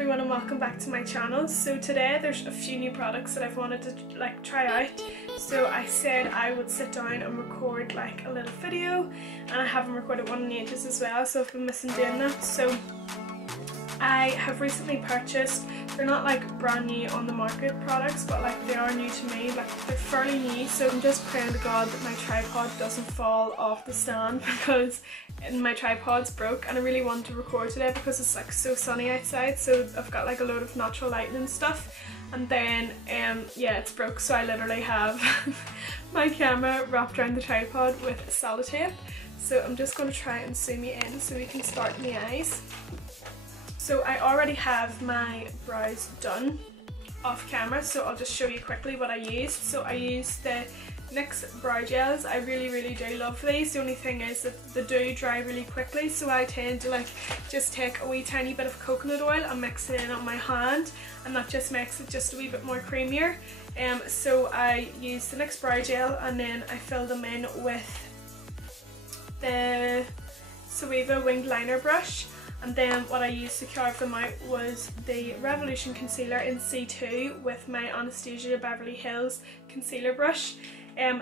everyone and welcome back to my channel. So today there's a few new products that I've wanted to try out. So I said I would sit down and record like a little video, and I haven't recorded one in ages as well, so I've been missing doing that. So I have recently purchased, they're not like brand new on the market products, but like they are new to me, like they're fairly new. So I'm just praying to God that my tripod doesn't fall off the stand because my tripod's broke, and I really want to record today because it's like so sunny outside. So I've got like a load of natural lighting and stuff, and then yeah, it's broke, so I literally have my camera wrapped around the tripod with sellotape. So I'm just going to try and zoom you in so we can start in the eyes. So I already have my brows done off camera, so I'll just show you quickly what I used. So I used the NYX brow gels. I really do love these. The only thing is that they do dry really quickly, so I tend to like just take a wee tiny bit of coconut oil and mix it in on my hand, and that just makes it just a wee bit more creamier. So I used the NYX brow gel, and then I filled them in with the Sueva winged liner brush. And then what I used to carve them out was the Revolution concealer in C2 with my Anastasia Beverly Hills concealer brush.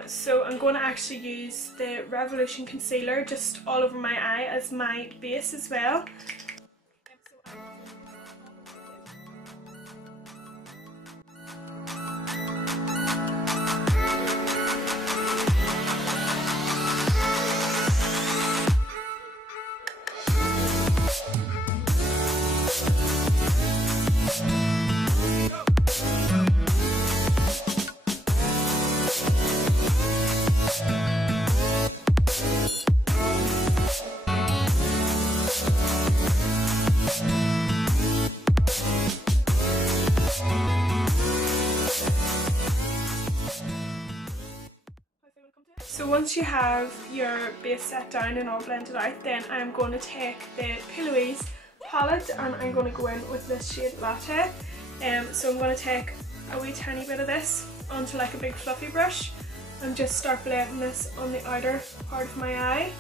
So I'm going to actually use the Revolution concealer just all over my eye as my base as well. So once you have your base set down and all blended out, then I'm going to take the Glowy palette and I'm going to go in with this shade Latte. So I'm going to take a wee tiny bit of this onto like a big fluffy brush and just start blending this on the outer part of my eye.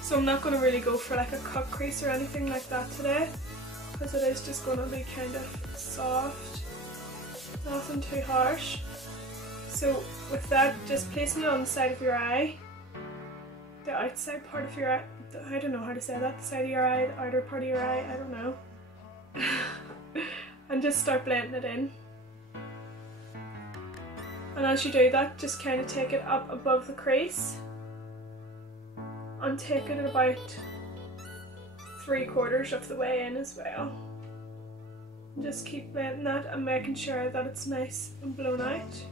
So I'm not going to really go for like a cut crease or anything like that today, because it is just going to be kind of soft. Nothing too harsh. So with that, just placing it on the side of your eye, the outside part of your eye, I don't know how to say that, the side of your eye, the outer part of your eye, I don't know. And just start blending it in. And as you do that, just kind of take it up above the crease and take it about 3/4 of the way in as well. Just keep blending that and making sure that it's nice and blown out.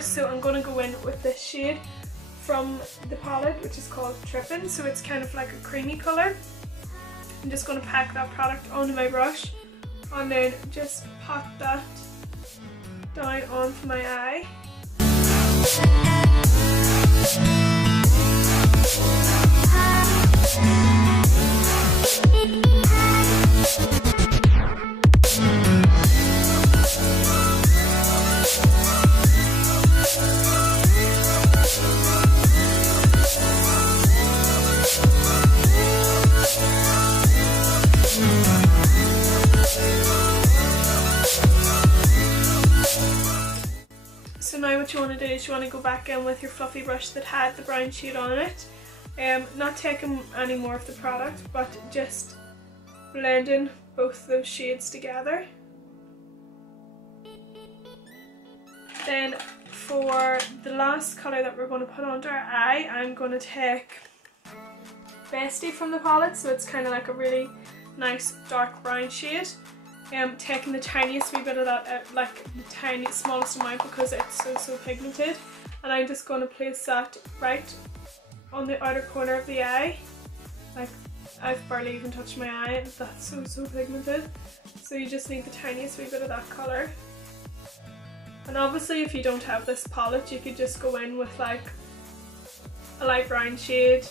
So I'm going to go in with this shade from the palette, which is called Trippin'. So it's kind of like a creamy colour. I'm just going to pack that product onto my brush and then just pat that down onto my eye. So now what you want to do is you want to go back in with your fluffy brush that had the brown shade on it. Not taking any more of the product, but just blending both those shades together. Then for the last colour that we're going to put under our eye, I'm going to take Bestie from the palette. So it's kind of like a really nice dark brown shade. Taking the tiniest wee bit of that, like the smallest amount, because it's so pigmented, and I'm just going to place that right on the outer corner of the eye. Like, I've barely even touched my eye, that's so pigmented. So you just need the tiniest wee bit of that colour. And obviously if you don't have this palette, you could just go in with like a light brown shade,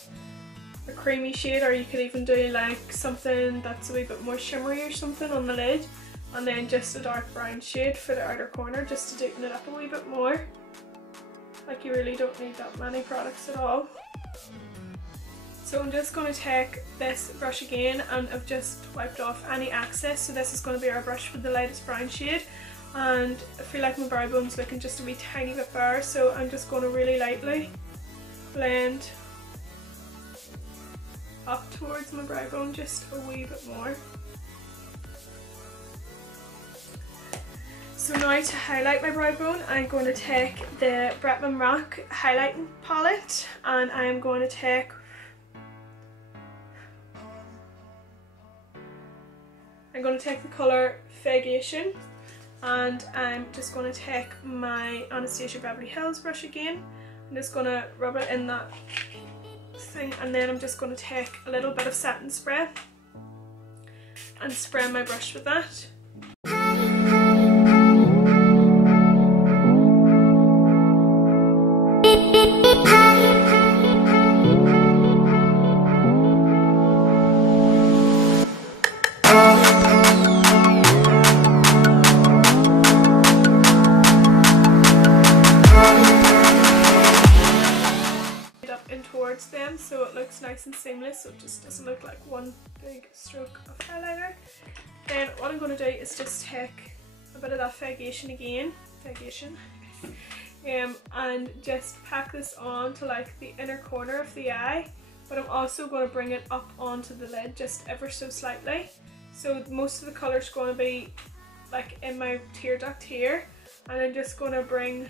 a creamy shade, or you could even do like something that's a wee bit more shimmery or something on the lid, and then just a dark brown shade for the outer corner just to deepen it up a wee bit more. Like you really don't need that many products at all. So I'm just going to take this brush again, and I've just wiped off any excess. So this is going to be our brush with the lightest brown shade, and I feel like my brow bone's looking just a wee tiny bit bare, so I'm just going to really lightly blend up towards my brow bone just a wee bit more. So now to highlight my brow bone, I'm going to take the Bretman Rock highlighting palette, and I am going to take the colour Fagation, and I'm just going to take my Anastasia Beverly Hills brush again. I'm just going to rub it in that thing, and then I'm just going to take a little bit of satin spray and spray my brush with that. Towards them so it looks nice and seamless, so it just doesn't look like one big stroke of highlighter. Then what I'm going to do is just take a bit of that Fagation again, and just pack this on to like the inner corner of the eye, but I'm also going to bring it up onto the lid just ever so slightly. So most of the colour is going to be like in my tear duct here, and I'm just going to bring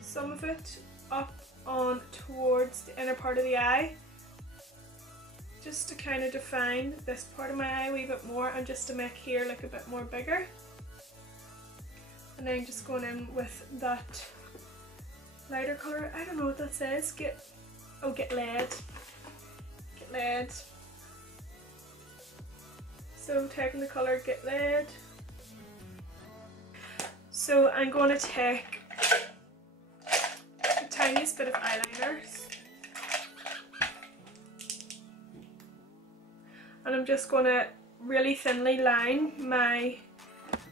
some of it up on towards the inner part of the eye, just to kind of define this part of my eye a wee bit more, and just to make here look a bit more bigger. And then just going in with that lighter colour, I don't know what that says, get lead. So taking the colour Get Lead. So I'm going to take the tiniest bit of eyeliner, and I'm just going to really thinly line my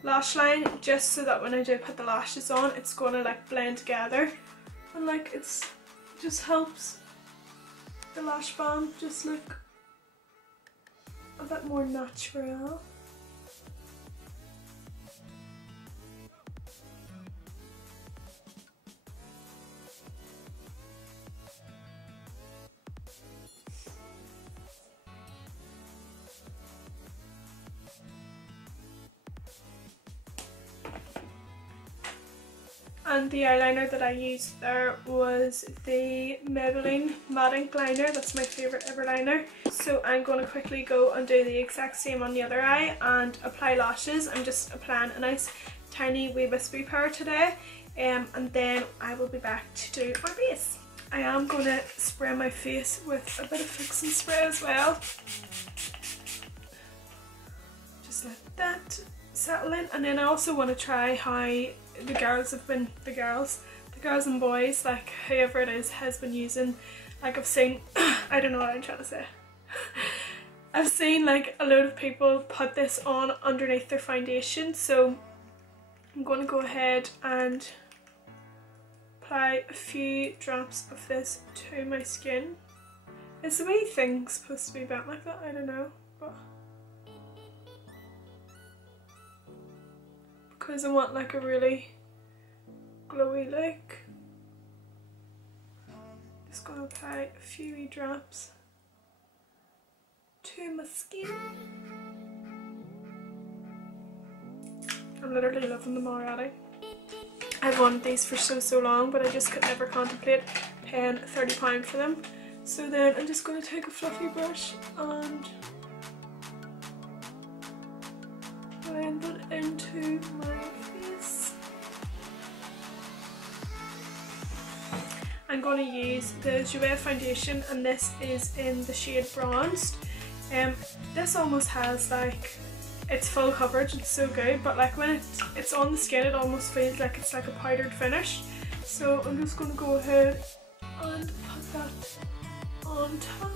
lash line, just so that when I do put the lashes on, it's going to like blend together, and like it's just helps the lash band just look a bit more natural. And the eyeliner that I used there was the Maybelline Matte Ink Liner. That's my favourite ever liner. So I'm going to quickly go and do the exact same on the other eye and apply lashes. I'm just applying a nice tiny wee wispy power today, and then I will be back to do my base. I am going to spray my face with a bit of fixing spray as well. Just let that settle in, and then I also want to try how the girls and boys, like whoever it is, has been using, like I've seen I don't know what I'm trying to say. I've seen like a load of people put this on underneath their foundation, so I'm going to go ahead and apply a few drops of this to my skin. Is the wee thing supposed to be bent like that? I don't know, but because I want like a really glowy look, just going to apply a few wee drops to my skin. I'm literally loving them already. I've wanted these for so long, but I just could never contemplate paying £30 for them. So then I'm just going to take a fluffy brush and blend it into my face. I'm going to use the Jouer foundation, and this is in the shade Bronzed. This almost has like it's full coverage, it's so good, but like when it's on the skin it almost feels like it's like a powdered finish. So I'm just going to go ahead and put that on top.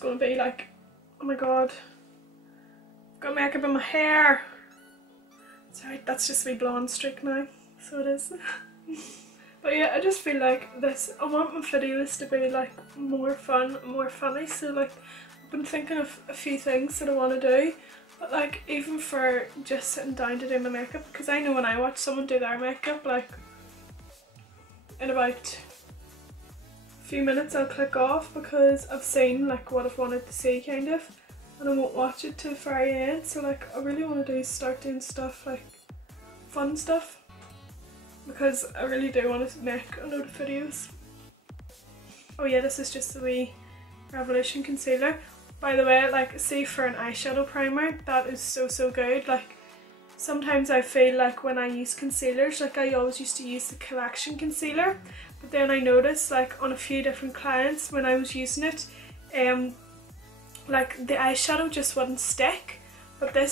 Going to be like, oh my god, I've got makeup in my hair. Sorry, that's just my blonde streak now, so it is. But yeah, I just feel like this, I want my videos to be like more fun, more funny, so like I've been thinking of a few things that I want to do, but like even for just sitting down to do my makeup, because I know when I watch someone do their makeup, like in about few minutes I'll click off because I've seen like what I've wanted to see kind of, and I won't watch it till the very end. So like I really want to start doing stuff like fun stuff, because I really do want to make a load of videos. Oh yeah, this is just the wee Revolution concealer. By the way, like see for an eyeshadow primer, that is so good. Like sometimes I feel like when I use concealers, like I always used to use the Collection concealer, but then I noticed like on a few different clients when I was using it, like the eyeshadow just wouldn't stick, but this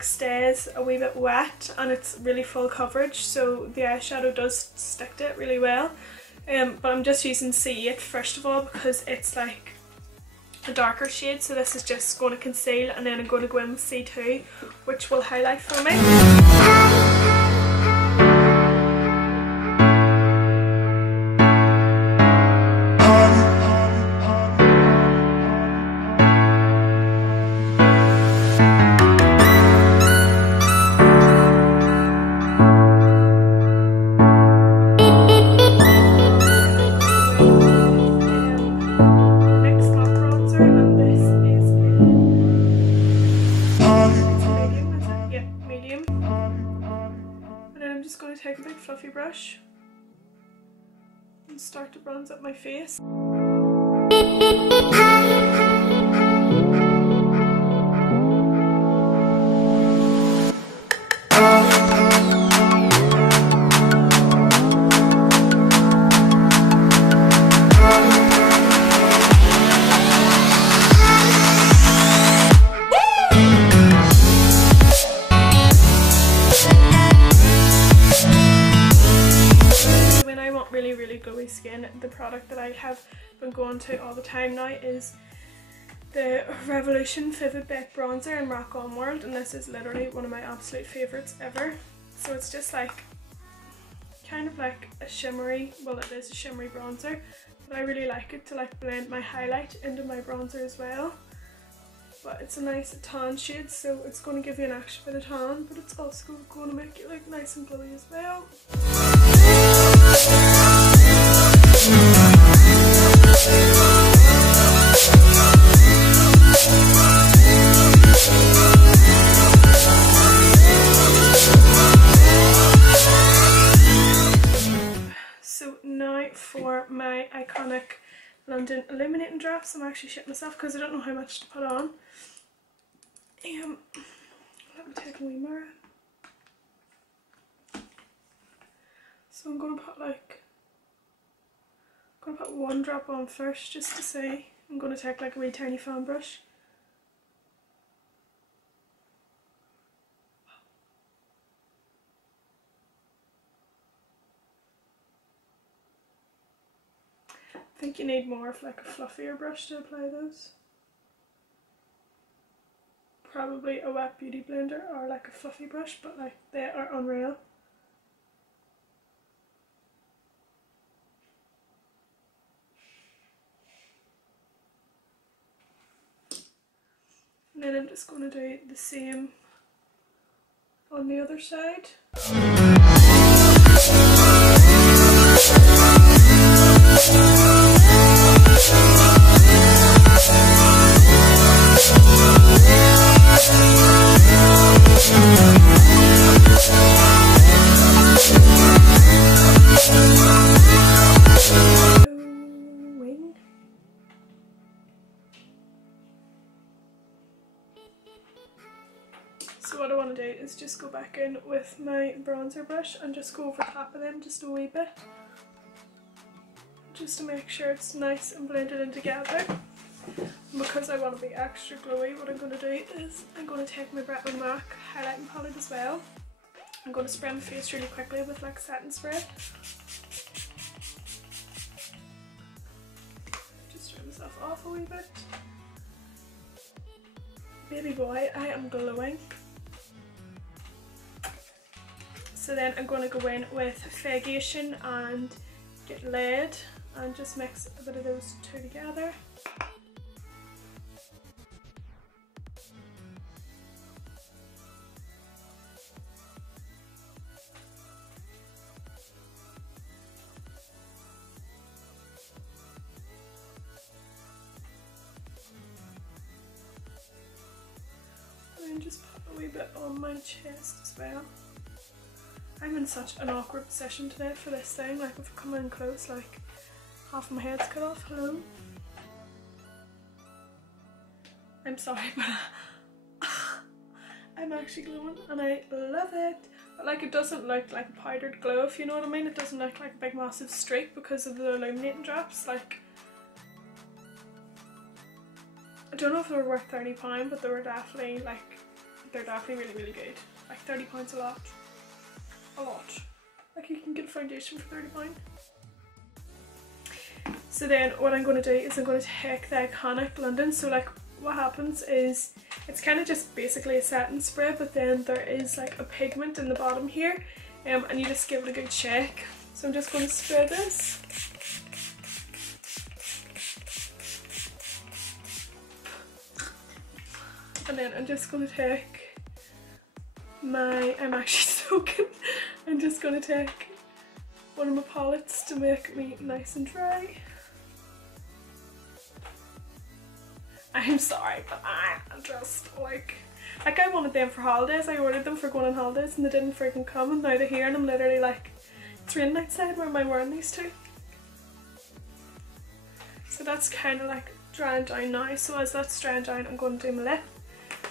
stays a wee bit wet and it's really full coverage, so the eyeshadow does stick to it really well. But I'm just using C8 first of all because it's like a darker shade, so this is just going to conceal, and then I'm going to go in with C2, which will highlight for me. Take a big fluffy brush and start to bronze up my face. Really glowy skin, the product that I have been going to all the time now is the Revolution Vivid Baked Bronzer in Rock On World, and this is literally one of my absolute favourites ever. So it's just like kind of like a shimmery, well it is a shimmery bronzer, but I really like it to like blend my highlight into my bronzer as well. But it's a nice tan shade, so it's going to give you an extra bit of tan, but it's also going to make it like nice and glowy as well. So now for my iconic London illuminating drops. I'm actually shitting myself because I don't know how much to put on. Let me take a wee mirror. So I'm gonna put one drop on first just to see. I'm gonna take like a wee tiny fan brush. I think you need more of like a fluffier brush to apply those. Probably a wet beauty blender or like a fluffy brush, but like they are unreal. And then I'm just going to do the same on the other side. So what I want to do is just go back in with my bronzer brush and just go over top of them just a wee bit, just to make sure it's nice and blended in together. And because I want to be extra glowy, what I'm going to do is I'm going to take my Bret MAC highlighting palette as well. I'm going to spray my face really quickly with like setting spray. Just dry myself off a wee bit. Baby boy, I am glowing. So then I'm going to go in with Foundation and Get Laid and just mix a bit of those two together. And then just put a wee bit on my chest as well. I'm in such an awkward position today for this thing, like if I come in close, like half of my head's cut off. Hello? I'm sorry, but I'm actually glowing and I love it. But like it doesn't look like a powdered glow, if you know what I mean. It doesn't look like a big massive streak because of the illuminating drops. Like, I don't know if they were worth £30, but they were definitely like, they're definitely really, really good. Like £30 a lot. A lot. Like you can get a foundation for £30. So then what I'm going to do is I'm going to take the Iconic London. So like what happens is it's kind of just basically a setting spray, but then there is like a pigment in the bottom here, and you just give it a good shake. So I'm just going to spray this. And then I'm just going to take my, I'm actually soaking, I'm just going to take one of my palettes to make me nice and dry. I'm sorry, but I'm just like I wanted them for holidays. I ordered them for going on holidays and they didn't freaking come, and now they're here and I'm literally like, it's raining outside, where am I wearing these two? So that's kind of like drying down now. So as that's drying down, I'm going to do my lip.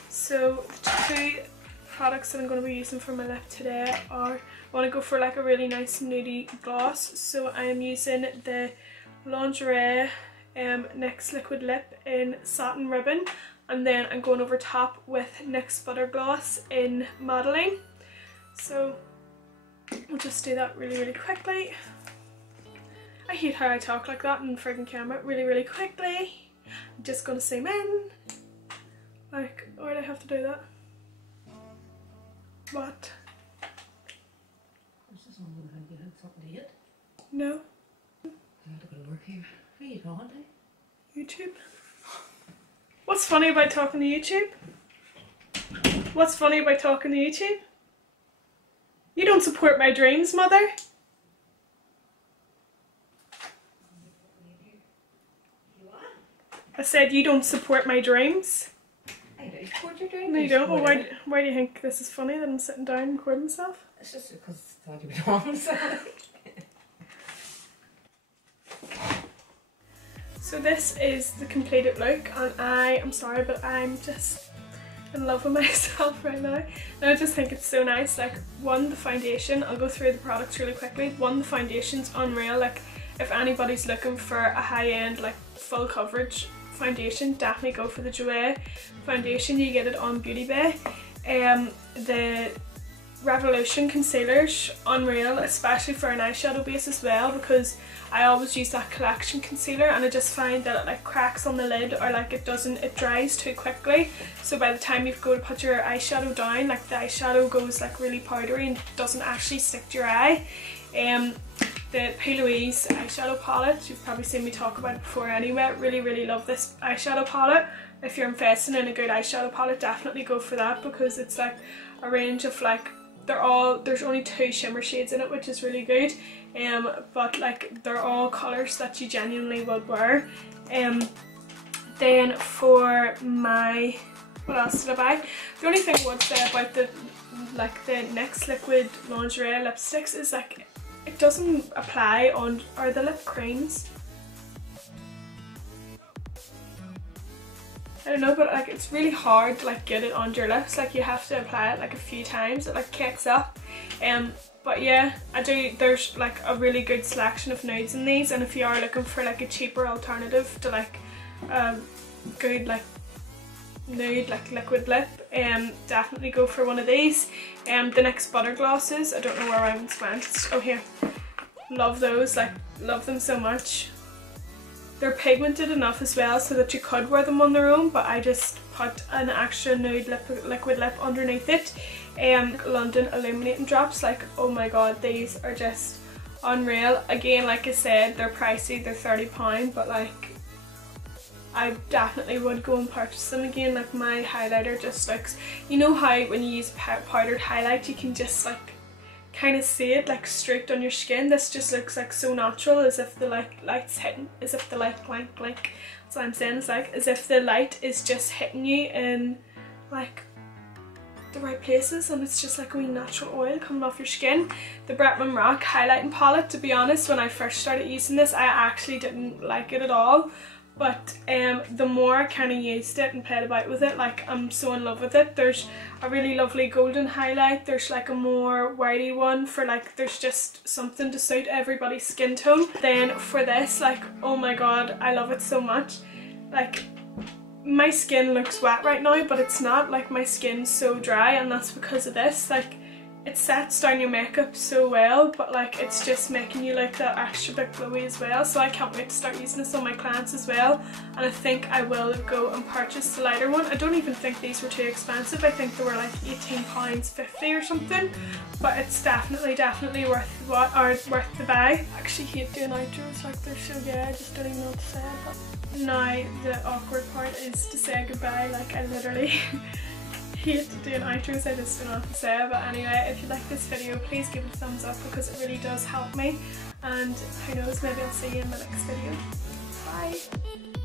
So the two products that I'm going to be using for my lip today are, I want to go for like a really nice nudie gloss. So I am using the Lingerie NYX Liquid Lip in Satin Ribbon, and then I'm going over top with NYX Butter Gloss in Modelling. So we'll just do that really, really quickly. I hate how I talk like that in the friggin' camera. Really, really quickly. I'm just going to zoom in. Like, why do I have to do that? What? Is this on how you had something to eat? No. I had to go to work here. Where are you going to? YouTube. What's funny about talking to YouTube? What's funny about talking to YouTube? You don't support my dreams, mother. I said you don't support my dreams. I do support your dreams. No, you don't. Well, why do you think this is funny that I'm sitting down and recording myself? It's just because I thought you were on something. So this is the completed look, and I'm sorry, but I'm just in love with myself right now. And I just think it's so nice. Like, one, the foundation, I'll go through the products really quickly. One, the foundation's unreal. Like, if anybody's looking for a high-end, like, full coverage foundation, definitely go for the Jouer foundation. You get it on Beauty Bay. The Revolution concealer's unreal, especially for an eyeshadow base as well, because I always use that collection concealer and I just find that it like cracks on the lid, or like it dries too quickly. So by the time you go to put your eyeshadow down, like the eyeshadow goes like really powdery and doesn't actually stick to your eye. The P. Louise eyeshadow palette, you've probably seen me talk about it before anyway. Really, really love this eyeshadow palette. If you're investing in a good eyeshadow palette, definitely go for that, because it's like a range of like there's only 2 shimmer shades in it, which is really good, but like they're all colours that you genuinely would wear. Then for my, what else did I buy? The only thing I would say about the NYX liquid lingerie lipsticks is like it doesn't apply on, or the lip creams, I don't know, but like it's really hard to like get it onto your lips. Like you have to apply it like a few times, it like cakes up. But yeah, there's like a really good selection of nudes in these, and if you are looking for like a cheaper alternative to like good like nude like liquid lip, definitely go for one of these. The NYX butter glosses, I don't know where I went. Oh, here. Love those, like love them so much. They're pigmented enough as well so that you could wear them on their own, but I just put an extra nude liquid lip underneath it. London illuminating drops, like oh my god, these are just unreal. Again, like I said, they're pricey, they're £30, but like I definitely would go and purchase them again. Like my highlighter just looks, you know how when you use powdered highlight you can just like kind of see it like streaked on your skin. This just looks like so natural, as if the light's hitting, as if the light that's what I'm saying, it's like as if the light is just hitting you in like the right places, and it's just like a wee natural oil coming off your skin. The Bretman Rock highlighting palette, to be honest, when I first started using this I actually didn't like it at all, but the more I kind of used it and played about with it, like I'm so in love with it. There's a really lovely golden highlight, there's like a more whitey one for like, there's just something to suit everybody's skin tone. Then for this, like oh my god, I love it so much. Like my skin looks wet right now, but it's not. Like my skin's so dry, and that's because of this. Like it sets down your makeup so well, but like it's just making you look that extra bit glowy as well. So I can't wait to start using this on my clients as well, and I think I will go and purchase the lighter one. I don't even think these were too expensive. I think they were like £18.50 or something, but it's definitely worth the buy. I actually hate doing outros, like they're so good, I just don't even know what to say. But now the awkward part is to say goodbye. Like I literally hate doing outros, I just don't know what to say. But anyway, if you like this video, please give it a thumbs up because it really does help me, and who knows, maybe I'll see you in my next video. Bye!